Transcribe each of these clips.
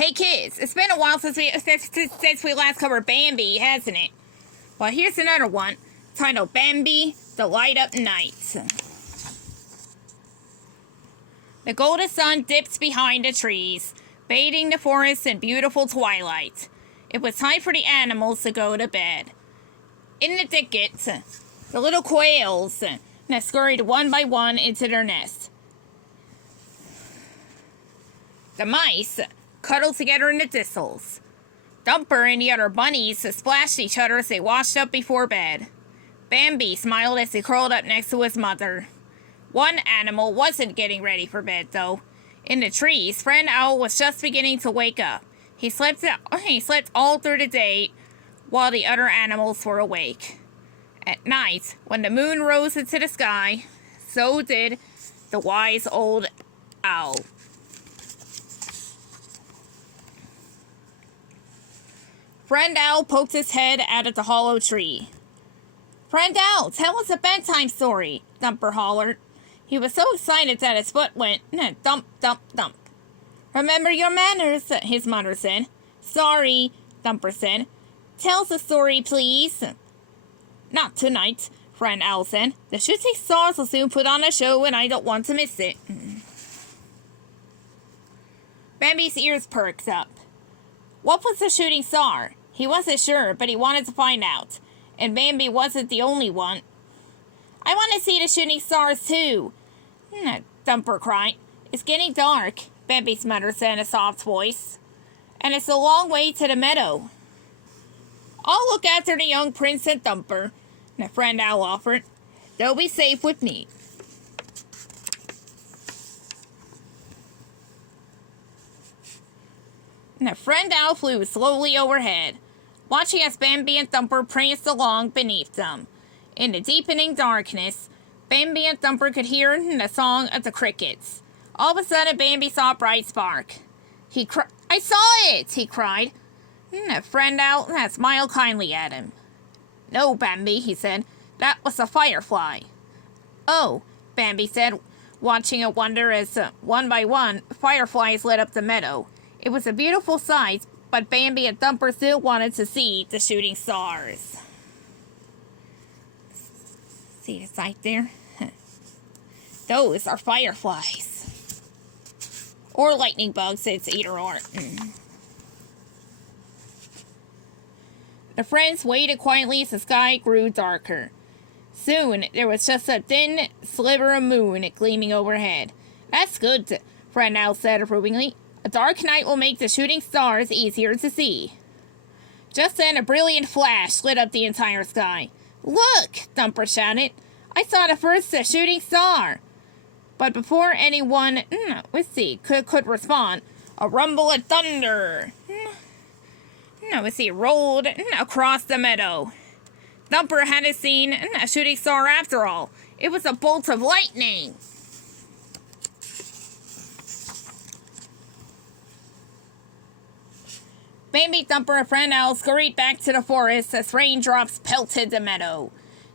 Hey kids, it's been a while since we last covered Bambi, hasn't it? Well, here's another one, titled Bambi, the Light Up Night. The golden sun dips behind the trees, bathing the forest in beautiful twilight. It was time for the animals to go to bed. In the thicket, the little quails scurried one by one into their nest. The mice cuddled together in the thistles. Dumper and the other bunnies splashed each other as they washed up before bed. Bambi smiled as he curled up next to his mother. One animal wasn't getting ready for bed, though. In the trees, Friend Owl was just beginning to wake up. He slept all through the day while the other animals were awake. At night, when the moon rose into the sky, so did the wise old owl. Friend Owl poked his head out of the hollow tree. "Friend Owl, tell us a bedtime story," Dumper hollered. He was so excited that his foot went thump, thump, thump. "Remember your manners," his mother said. "Sorry," Dumper said. "Tell us a story, please." "Not tonight," Friend Owl said. "The Shooting Stars will soon put on a show and I don't want to miss it." Bambi's ears perked up. What was the shooting star? He wasn't sure, but he wanted to find out. And Bambi wasn't the only one. "I want to see the shooting stars, too," Dumper cried. "It's getting dark," Bambi's mother said in a soft voice. "And it's a long way to the meadow." "I'll look after the young prince and Dumper," the Friend Owl offered. "They'll be safe with me." The Friend Owl flew slowly overhead, watching as Bambi and Thumper pranced along beneath them. In the deepening darkness, Bambi and Thumper could hear the song of the crickets. All of a sudden, Bambi saw a bright spark. "I saw it!" he cried. The Friend Owl smiled kindly at him. "No, Bambi," he said. "That was a firefly." "Oh," Bambi said, watching in wonder as, one by one, fireflies lit up the meadow. It was a beautiful sight, but Bambi and Thumper still wanted to see the shooting stars. See the sight there? Those are fireflies. Or lightning bugs, it's either or. The friends waited quietly as the sky grew darker. Soon, there was just a thin sliver of moon gleaming overhead. "That's good," Friend Owl said approvingly. "A dark night will make the shooting stars easier to see." Just then, a brilliant flash lit up the entire sky. "Look!" Thumper shouted. "I saw the first shooting star!" But before anyone, could respond, a rumble of thunder, rolled across the meadow. Thumper hadn't seen a shooting star after all. It was a bolt of lightning. Bambi, Thumper, and Friend Owl scurried back to the forest as raindrops pelted the meadow.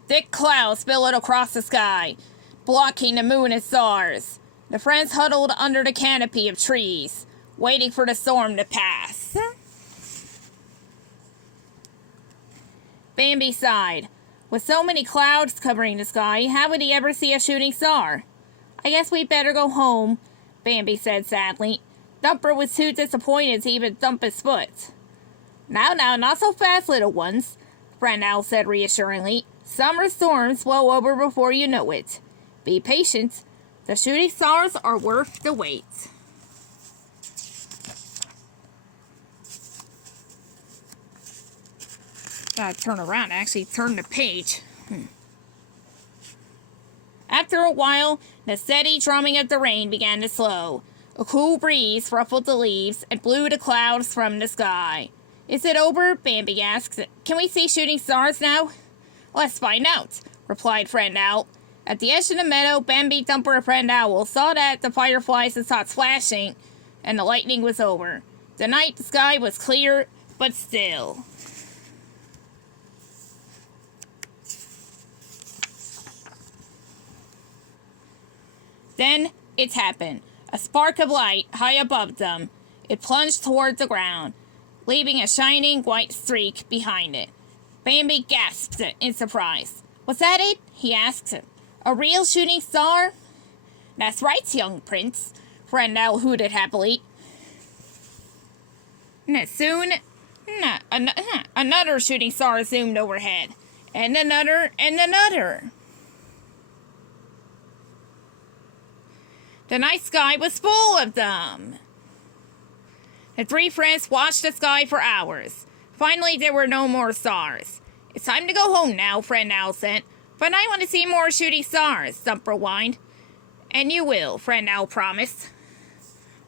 Thick clouds billowed across the sky, blocking the moon and stars. The friends huddled under the canopy of trees, waiting for the storm to pass. Bambi sighed. With so many clouds covering the sky, how would he ever see a shooting star? "I guess we'd better go home," Bambi said sadly. Thumper was too disappointed to even thump his foot. Now, not so fast, little ones," Friend Owl said reassuringly. "Summer storms blow over before you know it. Be patient. The shooting stars are worth the wait." Gotta turn around, actually turn the page. After a while, the steady drumming of the rain began to slow. A cool breeze ruffled the leaves and blew the clouds from the sky. "Is it over?" Bambi asked. "Can we see shooting stars now?" "Let's find out," replied Friend Owl. At the edge of the meadow, Bambi, Thumper, and Friend Owl saw that the fireflies had stopped flashing and the lightning was over. The night sky was clear but still. Then it happened. A spark of light high above them. It plunged toward the ground, leaving a shining white streak behind it. Bambi gasped in surprise. Was that it? He asked. A real shooting star? That's right, young prince, Friend Owl hooted happily. Soon, another shooting star zoomed overhead, and another, and another. The night sky was full of them. The three friends watched the sky for hours. Finally, there were no more stars. It's time to go home now, Friend Owl said. But I want to see more shooting stars, Thumper whined. And you will, Friend Owl promised.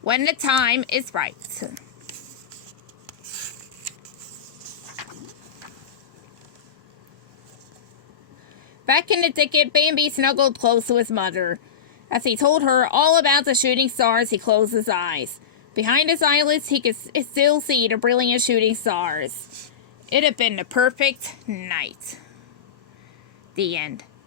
When the time is right. Back in the thicket, Bambi snuggled close to his mother. As he told her all about the shooting stars, he closed his eyes. Behind his eyelids, he could still see the brilliant shooting stars. It had been the perfect night. The end.